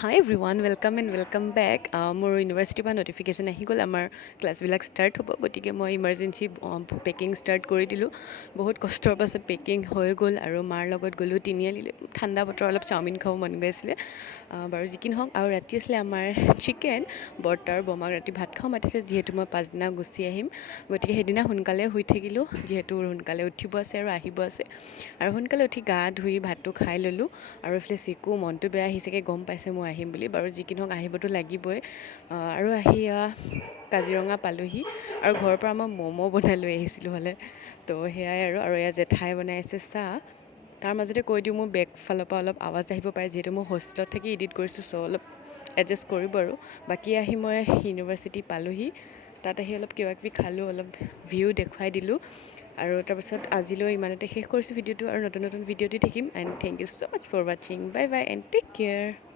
Hi everyone, welcome and welcome back. মোৰ ইউনিভাৰ্চিটিৰ পৰা ন'টিফিকেশ্যন আহি গ'ল আমাৰ ক্লাছবিলাক ষ্টাৰ্ট হ'ব, গতিকে মই ইমাৰ্জেঞ্চি পেকিং ষ্টাৰ্ট কৰি দিলোঁ। বহুত কষ্টৰ পাছত পেকিং হৈ গ'ল আৰু মাৰ লগত গ'লোঁ তিনিআলিলৈ। ঠাণ্ডা বতৰ, অলপ চাওমিন খাব মন গৈ আছিলে। বাৰু যি কি নহওক, আৰু ৰাতি আছিলে আমাৰ চিকেন। বৰ্তাৰ বমাক ৰাতি ভাত খাব মাতিছে, যিহেতু মই পাছদিনা গুচি আহিম। গতিকে সেইদিনা সোনকালে শুই থাকিলোঁ, যিহেতু সোনকালে উঠিব আছে আৰু আহিব আছে। আৰু সোনকালে উঠি গা ধুই ভাতটো খাই ল'লোঁ। আৰু এইফালে চিকু মনটো বেয়া আহিছেগৈ, গম পাইছে মই আহিম বুলি। বাৰু যি কি নহওক, আহিবতো লাগিবই। আৰু আহি কাজিৰঙা পালোহি আৰু ঘৰৰ পৰা মই ম'ম' বনাই লৈ আহিছিলোঁ হ'লে। তো সেয়াই আৰু এয়া জেঠাই বনাই আছে চাহ। তাৰ মাজতে কৈ দিওঁ, মোৰ বেক ফালৰ পৰা অলপ আৱাজ আহিব পাৰে, যিহেতু মই হোষ্টেলত থাকি এডিট কৰিছোঁ, চ' অলপ এডজাষ্ট কৰিব আৰু। বাকী আহি মই ইউনিভাৰ্চিটি পালোহি, তাত আহি অলপ কিবাকিবি খালোঁ, অলপ ভিউ দেখুৱাই দিলোঁ। আৰু তাৰপাছত আজিলৈ ইমানতে শেষ কৰিছোঁ ভিডিঅ'টো, আৰু নতুন ভিডিঅ' দি থাকিম। And thank you so' much for ৱাচিং। Bye bye and take care.